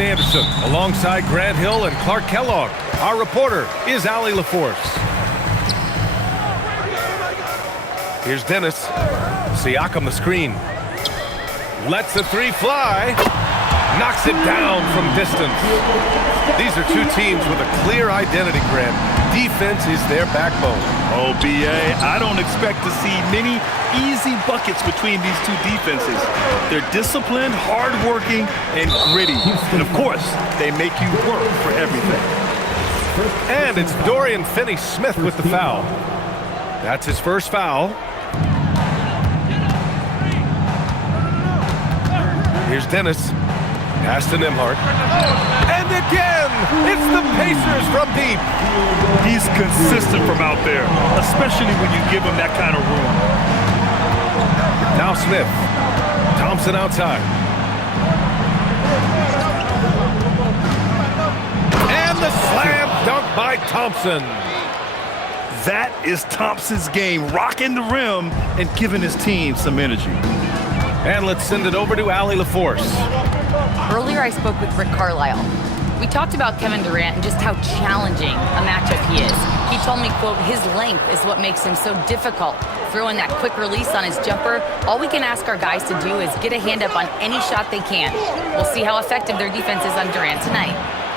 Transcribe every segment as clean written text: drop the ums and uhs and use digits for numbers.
Anderson, alongside Grant Hill and Clark Kellogg. Our reporter is Allie LaForce. Here's Dennis. Siakam the screen. Lets the three fly. Knocks it down from distance. These are two teams with a clear identity, Grant. Defense is their backbone. Oh, B.A., I don't expect to see many easy buckets between these two defenses. They're disciplined, hardworking, and gritty. And, of course, they make you work for everything. And it's Dorian Finney-Smith with the foul. That's his first foul. Here's Dennis. Pass to Nembhard. And again, it's the Pacers from deep. He's consistent from out there, especially when you give him that kind of room. Now Smith. Thompson outside. And the slam dunk by Thompson. That is Thompson's game, rocking the rim and giving his team some energy. And let's send it over to Allie LaForce. Earlier, I spoke with Rick Carlisle. We talked about Kevin Durant and just how challenging a matchup he is. He told me, quote, his length is what makes him so difficult. Throwing that quick release on his jumper, all we can ask our guys to do is get a hand up on any shot they can. We'll see how effective their defense is on Durant tonight.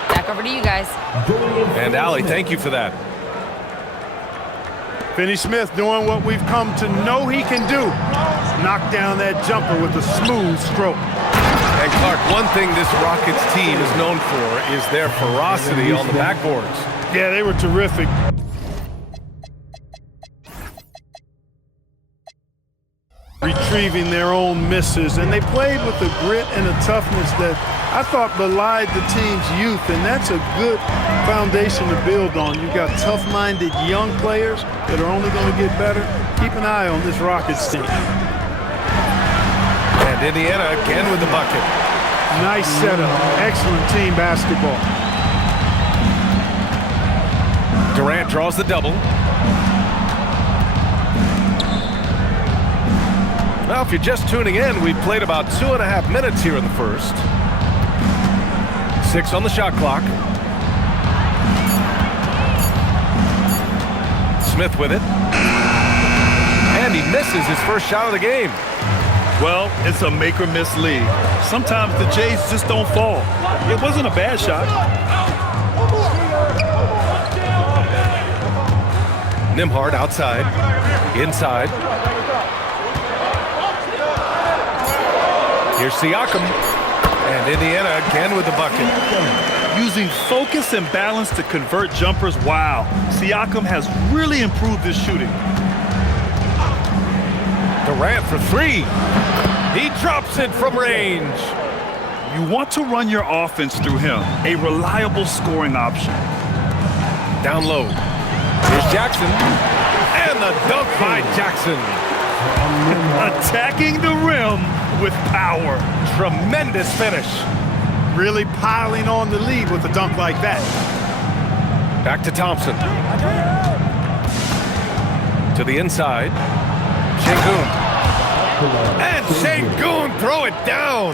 Back over to you guys. And Allie, thank you for that. Finney-Smith doing what we've come to know he can do. Knock down that jumper with a smooth stroke. And Clark, one thing this Rockets team is known for is their ferocity on the backboards. Yeah, they were terrific. Retrieving their own misses, and they played with a grit and a toughness that I thought belied the team's youth, and that's a good foundation to build on. You've got tough-minded young players that are only going to get better. Keep an eye on this Rockets team. And Indiana again with the bucket. Nice setup. Excellent team basketball. Durant draws the double. Well, if you're just tuning in, we've played about 2.5 minutes here in the first. 6 on the shot clock. Smith with it. And he misses his first shot of the game. Well, it's a make-or-miss league. Sometimes the Jays just don't fall. It wasn't a bad shot. Nembhard outside. Inside. Here's Siakam. And Indiana again with the bucket. Using focus and balance to convert jumpers, wow. Siakam has really improved his shooting. Durant for 3. He drops it from range. You want to run your offense through him, a reliable scoring option. Down low. Here's Jackson. And the dunk by Jackson. Attacking the rim with power. Tremendous finish. Really piling on the lead with a dunk like that. Back to Thompson. To the inside. Şengün. And Şengün throw it down.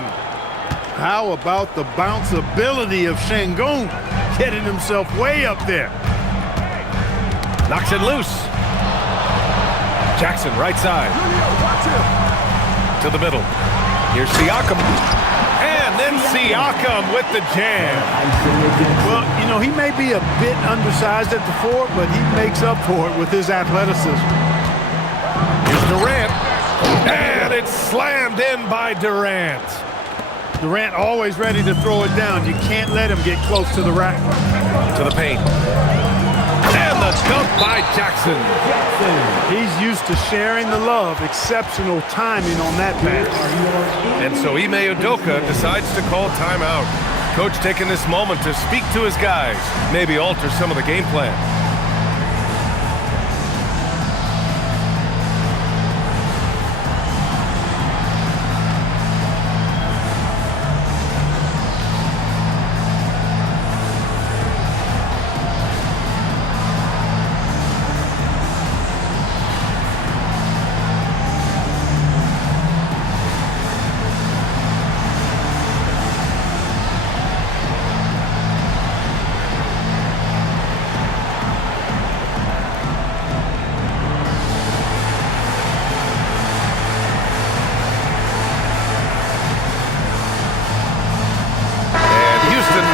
How about the bounce ability of Şengün, getting himself way up there. Knocks it loose. Jackson right side. To the middle. Here's Siakam. And then Siakam with the jam. Well, you know, he may be a bit undersized at the 4, but he makes up for it with his athleticism. Here's Durant. And it's slammed in by Durant. Durant always ready to throw it down. You can't let him get close to the rack. To the paint. And the dunk by Jackson. He's used to sharing the love. Exceptional timing on that pass. And so Ime Udoka decides to call timeout. Coach taking this moment to speak to his guys, maybe alter some of the game plan.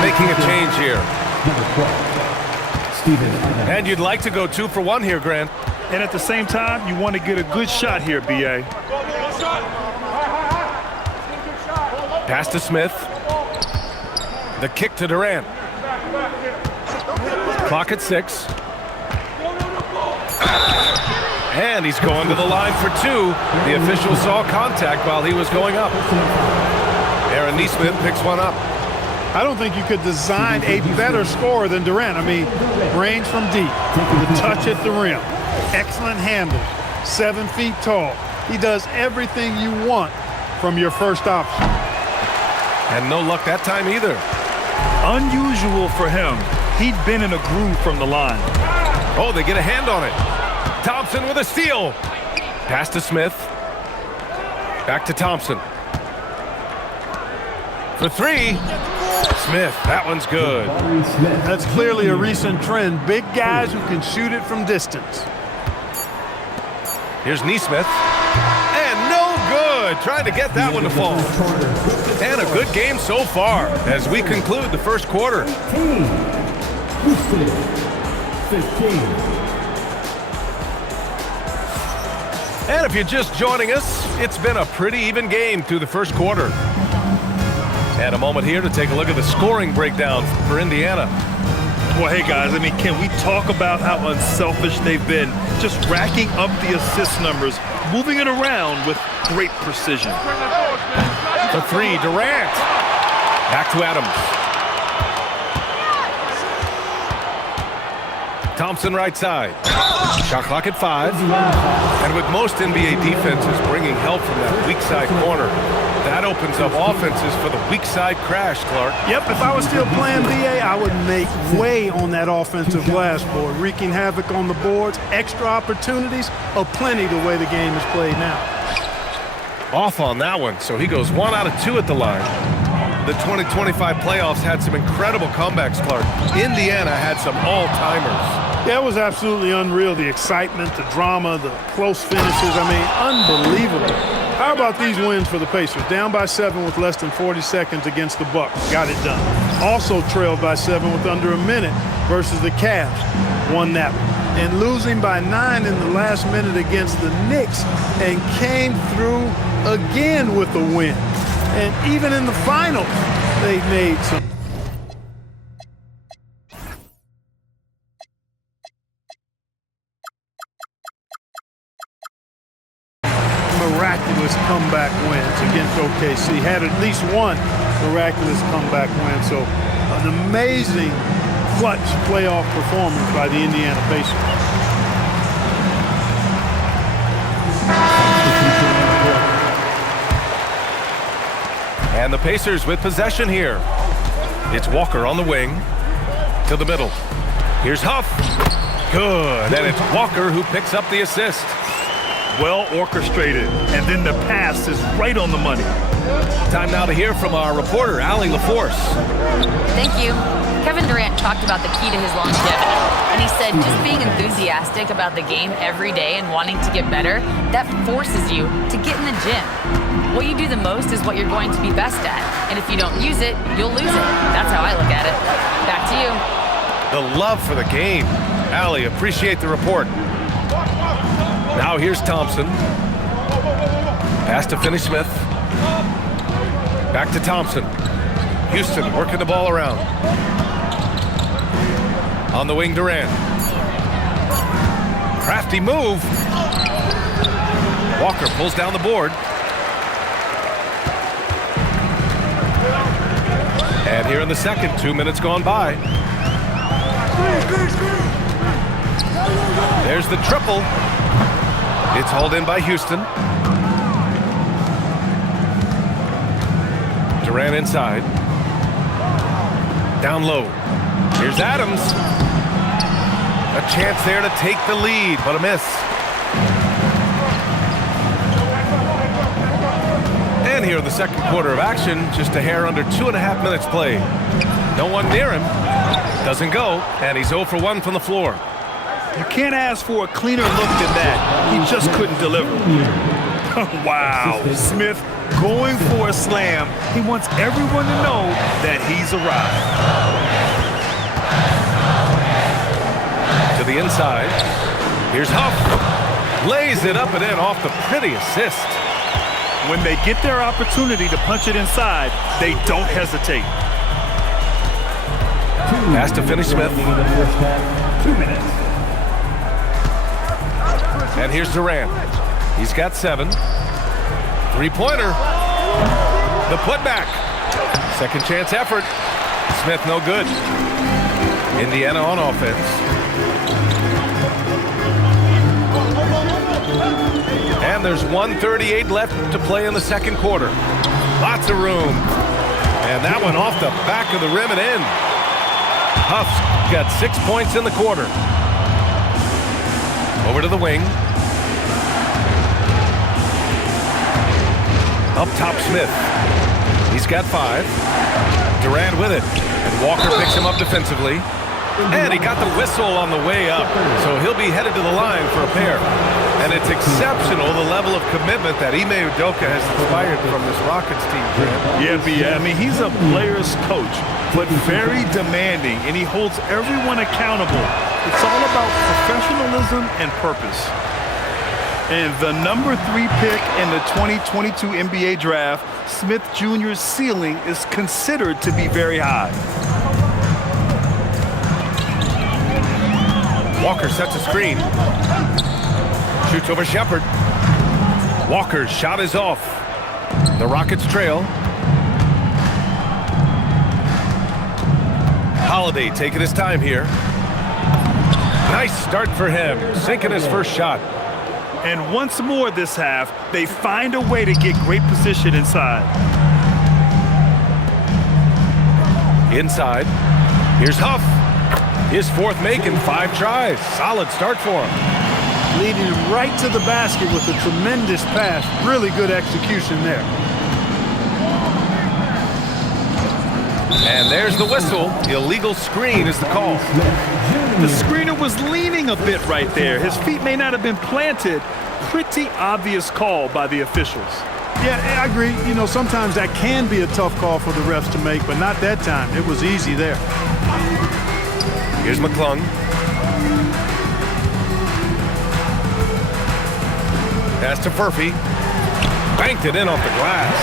making a change here. And you'd like to go 2 for 1 here, Grant. And at the same time, you want to get a good shot here, B.A. Pass to Smith. The kick to Durant. Clock at 6. And he's going to the line for 2. The official saw contact while he was going up. Aaron Nesmith picks one up. I don't think you could design a better scorer than Durant. I mean, range from deep, the touch at the rim, excellent handle, 7 feet tall. He does everything you want from your first option. And no luck that time either. Unusual for him. He'd been in a groove from the line. Oh, they get a hand on it. Thompson with a steal. Pass to Smith. Back to Thompson. For 3. Smith, that one's good. That's clearly a recent trend. Big guys who can shoot it from distance. Here's Nesmith. And no good. Trying to get that one to fall. And a good game so far as we conclude the first quarter. 15. And if you're just joining us, it's been a pretty even game through the first quarter. And a moment here to take a look at the scoring breakdown for Indiana. Well, hey, guys, I mean, can we talk about how unselfish they've been? Just racking up the assist numbers, moving it around with great precision. For 3, Durant. Back to Adams. Thompson right side. Shot clock at 5. And with most NBA defenses bringing help from that weak side corner, that opens up offenses for the weak side crash, Clark. Yep, if I was still playing BA, I would make way on that offensive glass board, wreaking havoc on the boards. Extra opportunities aplenty the way the game is played now. Off on that one, so he goes 1 out of 2 at the line. The 2025 playoffs had some incredible comebacks, Clark. Indiana had some all-timers. Yeah, it was absolutely unreal. The excitement, the drama, the close finishes. I mean, unbelievable. How about these wins for the Pacers? Down by 7 with less than 40 seconds against the Bucks. Got it done. Also trailed by 7 with under a minute versus the Cavs. Won that one. And losing by 9 in the last minute against the Knicks and came through again with a win. And even in the finals, they made some miraculous comeback wins against OKC. Had at least one miraculous comeback win. So an amazing clutch playoff performance by the Indiana Pacers. And the Pacers with possession here. It's Walker on the wing to the middle. Here's Huff. Good. And it's Walker who picks up the assist. Well orchestrated. And then the pass is right on the money. Time now to hear from our reporter, Allie LaForce. Thank you. Kevin Durant talked about the key to his longevity. And he said just being enthusiastic about the game every day and wanting to get better, that forces you to get in the gym. What you do the most is what you're going to be best at. And if you don't use it, you'll lose it. That's how I look at it. Back to you. The love for the game. Allie, appreciate the report. Now here's Thompson. Pass to Finney-Smith. Back to Thompson. Houston working the ball around. On the wing, Durant. Crafty move. Walker pulls down the board. And here in the second, 2 minutes gone by. There's the triple. It's hauled in by Houston. Durant inside. Down low. Here's Adams. A chance there to take the lead, but a miss. And here in the second quarter of action, just a hair under 2.5 minutes played. No one near him. Doesn't go, and he's 0 for 1 from the floor. You can't ask for a cleaner look than that. He just couldn't deliver. Wow. Smith going for a slam. He wants everyone to know that he's arrived. To the inside. Here's Huff. Lays it up and in off the pretty assist. When they get their opportunity to punch it inside, they don't hesitate. Pass to finish Smith. 2 minutes. And here's Durant. He's got 7. Three-pointer. The putback. Second chance effort. Smith no good. Indiana on offense. And there's 1:38 left to play in the second quarter. Lots of room. And that one off the back of the rim and in. Huff's got 6 points in the quarter. Over to the wing. Up top Smith. He's got 5. Durant with it. And Walker picks him up defensively. And he got the whistle on the way up. So he'll be headed to the line for a pair. And it's exceptional, the level of commitment that Ime Udoka has inspired from this Rockets team, Grant. Yeah, I mean, he's a player's coach, but very demanding, and he holds everyone accountable. It's all about professionalism and purpose. And the number 3 pick in the 2022 NBA draft, Smith Jr.'s ceiling is considered to be very high. Walker sets a screen. Shoots over Shepherd. Walker's shot is off. The Rockets trail. Holiday taking his time here. Nice start for him, sinking his first shot. And once more this half, they find a way to get great position inside. Inside. Here's Huff. His 4th make in 5 tries. Solid start for him. Leading him right to the basket with a tremendous pass. Really good execution there. And there's the whistle. Illegal screen is the call. The screener was leaning a bit right there. His feet may not have been planted. Pretty obvious call by the officials. Yeah, I agree. You know, sometimes that can be a tough call for the refs to make, but not that time. It was easy there. Here's McClung. Pass to Furphy. Banked it in off the glass.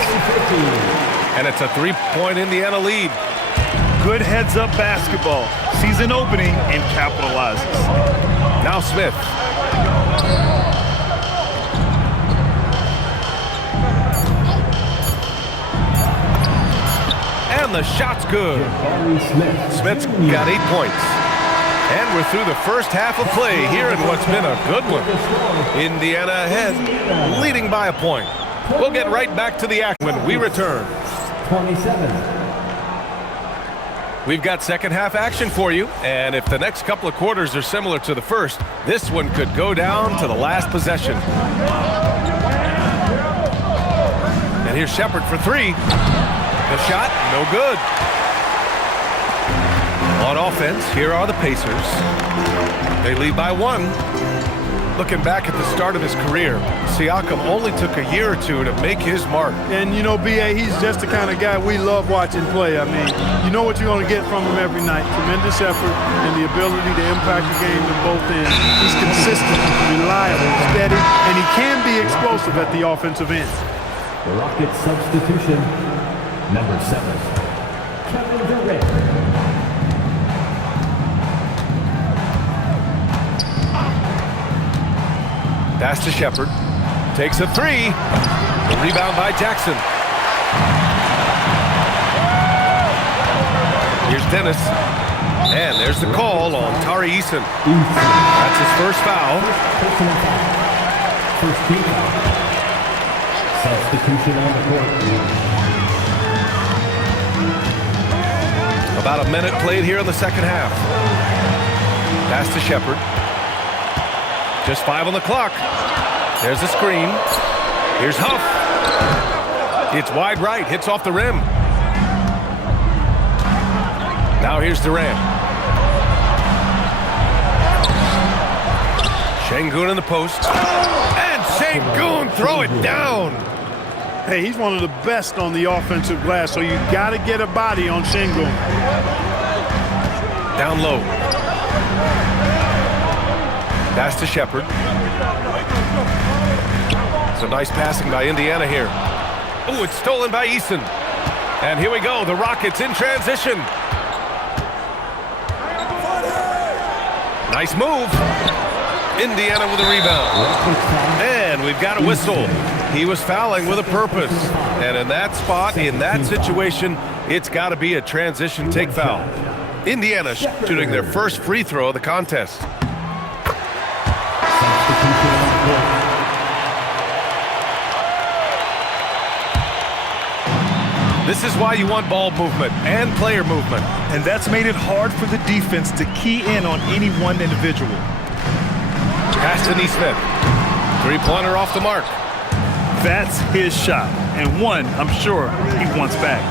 And it's a 3-point Indiana lead. Good heads-up basketball. Sees an opening and capitalizes. Now Smith. And the shot's good. Smith's got 8 points. And we're through the first half of play here in what's been a good one. Indiana ahead, leading by a point. We'll get right back to the act when we return. 27. We've got second half action for you, and if the next couple of quarters are similar to the first, this one could go down to the last possession. And here's Shepherd for 3. The shot, no good. On offense, here are the Pacers. They lead by 1. Looking back at the start of his career, Siakam only took a year or 2 to make his mark. And, you know, B.A., he's just the kind of guy we love watching play. I mean, you know what you're going to get from him every night. Tremendous effort and the ability to impact the game in both ends. He's consistent, reliable, steady, and he can be explosive at the offensive end. The Rockets substitution, number 7, Kevin Durant. Pass to Shepherd. Takes a 3. The rebound by Jackson. Here's Dennis. And there's the call on Tari Eason. That's his first foul. First team foul. Substitution on the court. About a minute played here in the second half. Pass to Shepherd. Just 5 on the clock. There's the screen. Here's Huff. It's wide right. Hits off the rim. Now here's Durant. Şengün in the post. And Şengün throw it down. Hey, he's one of the best on the offensive glass, so you got to get a body on Şengün. Down low. Pass to Shepard. Some nice passing by Indiana here. Oh, it's stolen by Eason. And here we go, the Rockets in transition. Nice move. Indiana with a rebound. And we've got a whistle. He was fouling with a purpose. And in that spot, in that situation, it's got to be a transition take foul. Indiana shooting their first free throw of the contest. This is why you want ball movement and player movement. And that's made it hard for the defense to key in on any one individual. Pass to Nesmith. Three-pointer off the mark. That's his shot, and one I'm sure he wants back.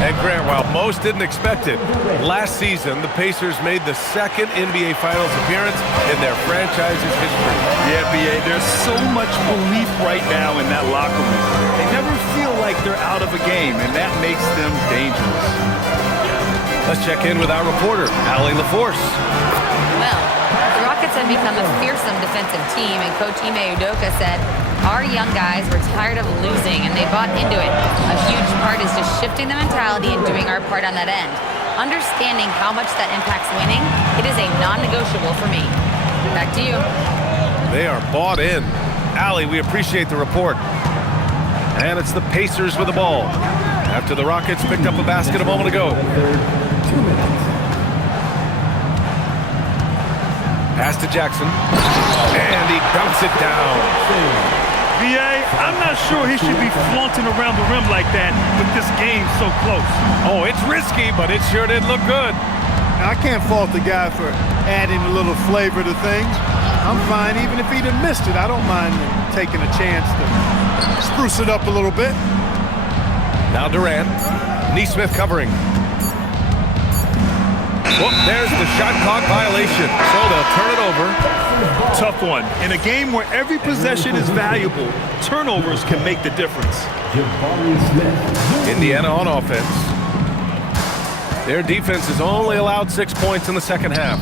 And Grant, while most didn't expect it, last season the Pacers made the second NBA Finals appearance in their franchise's history. Yeah, B.A., there's so much belief right now in that locker room. They never feel like they're out of a game, and that makes them dangerous. Let's check in with our reporter, Allie LaForce. Well, the Rockets have become a fearsome defensive team, and Coach Ime Udoka said, our young guys were tired of losing, and they bought into it. A huge part is just shifting the mentality and doing our part on that end. Understanding how much that impacts winning, it is a non-negotiable for me. Back to you. They are bought in. Allie, we appreciate the report. And it's the Pacers with the ball. After the Rockets picked up a basket a moment ago. 2 minutes. Pass to Jackson. And he dunks it down. B.A., I'm not sure he should be flaunting around the rim like that with this game so close. Oh, it's risky, but it sure did look good. I can't fault the guy for adding a little flavor to things. I'm fine even if he'd have missed it. I don't mind taking a chance to spruce it up a little bit. Now Durant. Nesmith covering. Whoop, there's the shot clock violation. So they'll turn it over. Tough one. In a game where every possession is valuable, turnovers can make the difference. Indiana on offense. Their defense has only allowed 6 points in the second half.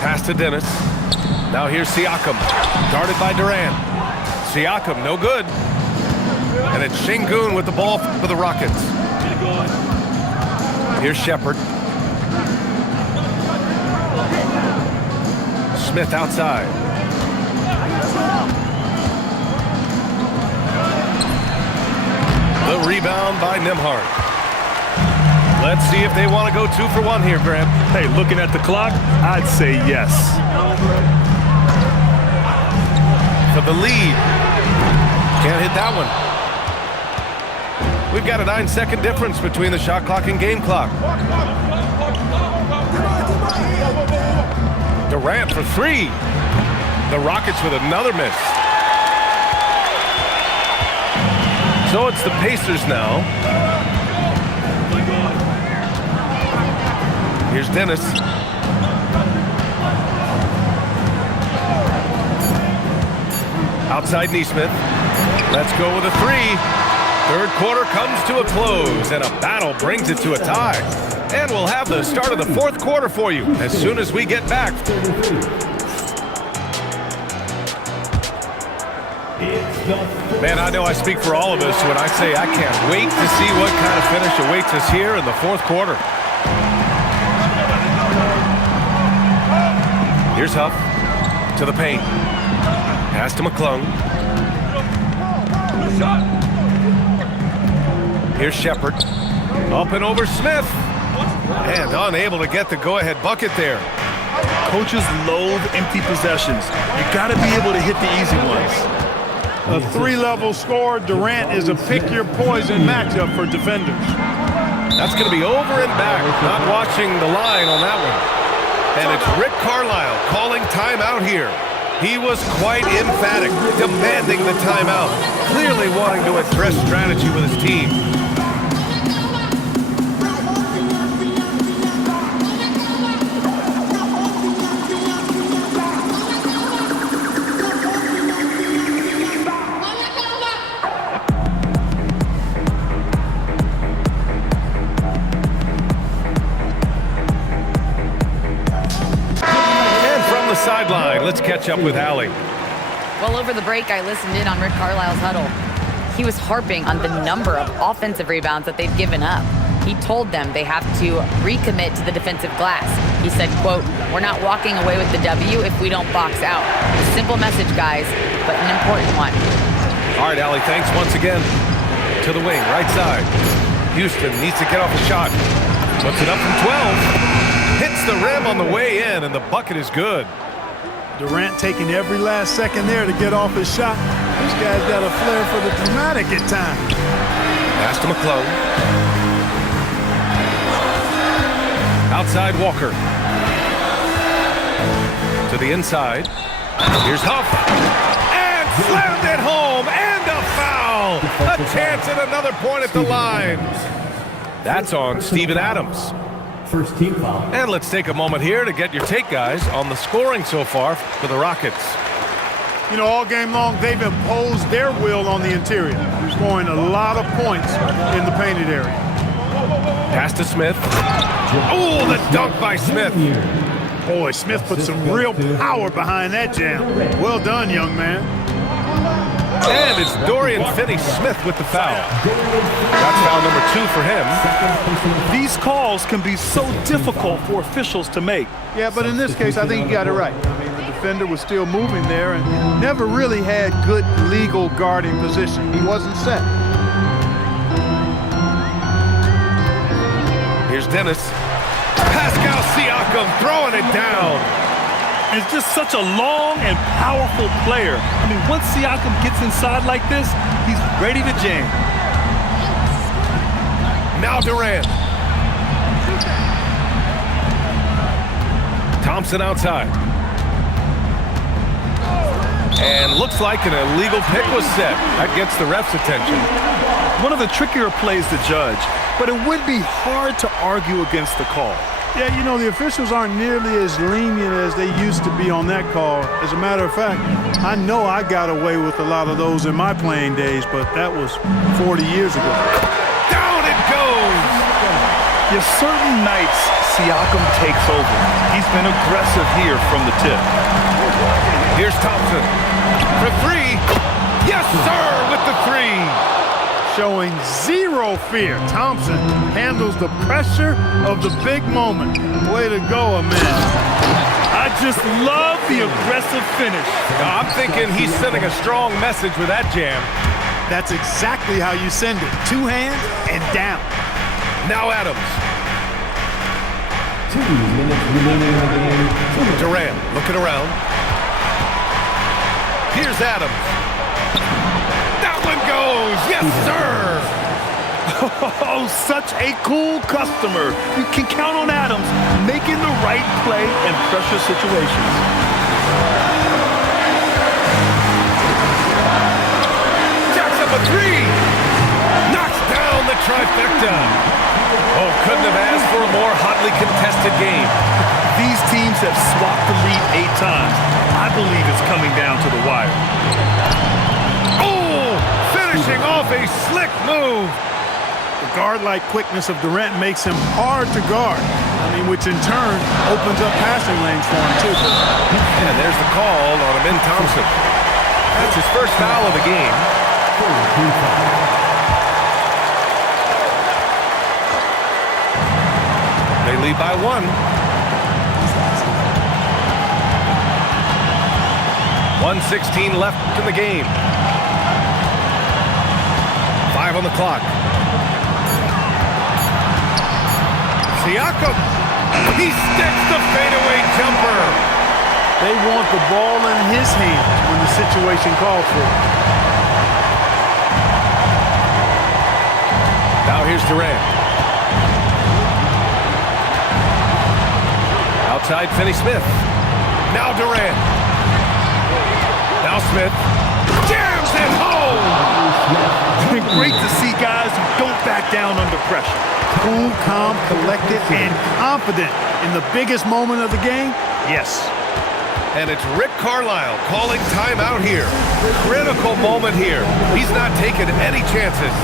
Pass to Dennis. Now here's Siakam. Guarded by Durant. Siakam, no good. And it's Şengün with the ball for the Rockets. Here's Shepard. Smith outside. The rebound by Nembhard. Let's see if they want to go 2 for 1 here, Grant. Hey, looking at the clock, I'd say yes. For the lead. Can't hit that one. We've got a 9-second difference between the shot clock and game clock. Durant for 3. The Rockets with another miss. So it's the Pacers now. Here's Dennis. Outside Nesmith. Let's go with a 3. Third quarter comes to a close, and a battle brings it to a tie. And we'll have the start of the fourth quarter for you as soon as we get back. Man, I know I speak for all of us when I say I can't wait to see what kind of finish awaits us here in the fourth quarter. Here's Huff to the paint. Pass to McClung. Here's Shepard. Up and over Smith. And unable to get the go-ahead bucket there. Coaches loathe empty possessions. You got to be able to hit the easy ones. A 3-level score. Durant is a pick-your-poison matchup for defenders. That's going to be over and back. Not watching the line on that one. And it's Rick Carlisle calling timeout here. He was quite emphatic, demanding the timeout, clearly wanting to address strategy with his team. let's catch up with Allie. Well, over the break, I listened in on Rick Carlisle's huddle. He was harping on the number of offensive rebounds that they've given up. He told them they have to recommit to the defensive glass. He said, quote, "We're not walking away with the W if we don't box out." A simple message, guys, but an important one. All right, Allie, thanks once again. To the wing, right side. Houston needs to get off a shot. Puts it up from 12. Hits the rim on the way in, and the bucket is good. Durant taking every last second there to get off his shot. This guy's got a flair for the dramatic at times. Pass to McClung. Outside Walker. To the inside. Here's Huff. And slammed it home. And a foul. A chance at another point at the line. That's on Steven Adams. First team foul. And let's take a moment here to get your take, guys, on the scoring so far for the Rockets. You know, all game long, they've imposed their will on the interior, scoring a lot of points in the painted area. Pass to Smith. Oh, the dunk by Smith. Boy, Smith put some real power behind that jam. Well done, young man. And it's Dorian Finney-Smith with the foul. That's foul number 2 for him. These calls can be so difficult for officials to make. Yeah, but in this case, I think you got it right. I mean, the defender was still moving there and never really had good legal guarding position. He wasn't set. Here's Dennis. Pascal Siakam throwing it down. It's just such a long and powerful player. I mean, once Siakam gets inside like this, he's ready to jam. Now Durant. Thompson outside. And looks like an illegal pick was set. That gets the ref's attention. One of the trickier plays to judge, but it would be hard to argue against the call. Yeah, you know, the officials aren't nearly as lenient as they used to be on that call. As a matter of fact, I know I got away with a lot of those in my playing days, but that was 40 years ago. Down it goes! Yes, certain nights, Siakam takes over. He's been aggressive here from the tip. Here's Thompson for 3. Yes, sir, with the 3. Showing zero fear. Thompson handles the pressure of the big moment. Way to go, man. I just love the aggressive finish. I'm thinking he's sending a strong message with that jam. That's exactly how you send it. 2 hands and down. Now Adams. 2 minutes remaining in the game. Durant looking around. Here's Adams. That one goes. Yes, sir. Oh, such a cool customer. You can count on Adams making the right play in pressure situations. Jacks up a 3. Knocks down the trifecta. Oh, couldn't have asked for a more hotly contested game. These teams have swapped the lead 8 times. I believe it's coming down to the wire. Oh, finishing off a slick move. The guard-like quickness of Durant makes him hard to guard. I mean, which in turn opens up passing lanes for him, too. And there's the call on Amin Thompson. That's his first foul of the game. They lead by 1. 1:16 left in the game. 5 on the clock. Siakam. He sticks the fadeaway jumper. They want the ball in his hands when the situation calls for it. Now here's Durant. Outside Finney-Smith. Now Durant. Now Smith. Jams it home! It's been great to see guys who don't back down under pressure. Cool, calm, collected, and confident in the biggest moment of the game? Yes. And it's Rick Carlisle calling timeout here. Critical moment here. He's not taking any chances.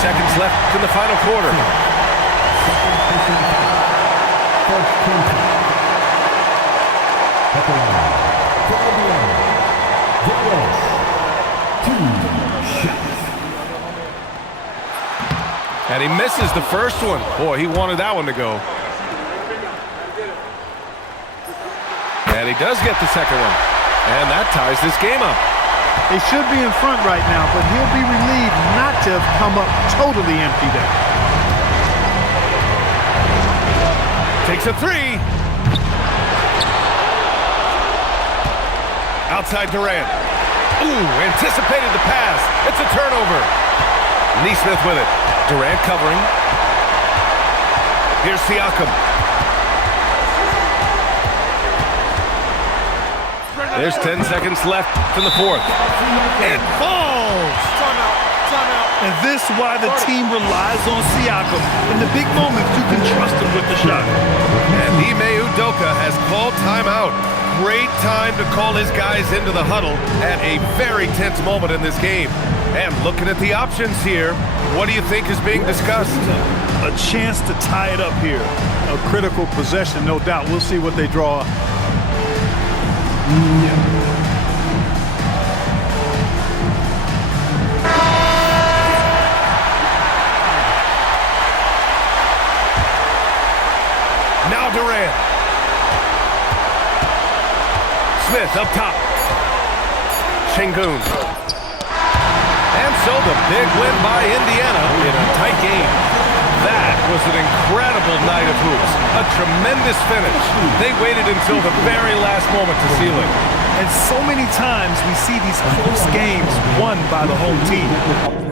seconds left in the final quarter. First team foul. At the line. For the line. Dallas. 2 shots. And he misses the first one. Boy, he wanted that one to go. And he does get the second one. And that ties this game up. They should be in front right now, but he'll be relieved not to have come up totally empty there. Takes a three. Outside Durant. Ooh, anticipated the pass. It's a turnover. Neesmith with it. Durant covering. Here's Siakam. There's 10 seconds left in the fourth. It falls! And this is why the team relies on Siakam. In the big moments, you can trust him with the shot. And Ime Udoka has called timeout. Great time to call his guys into the huddle at a very tense moment in this game. And looking at the options here, what do you think is being discussed? A chance to tie it up here. A critical possession, no doubt. We'll see what they draw. Now Durant. Smith up top. Şengün. And so the big win by Indiana in a tight game. That was an incredible night of hoops. A tremendous finish. They waited until the very last moment to seal it. And so many times we see these close games won by the home team.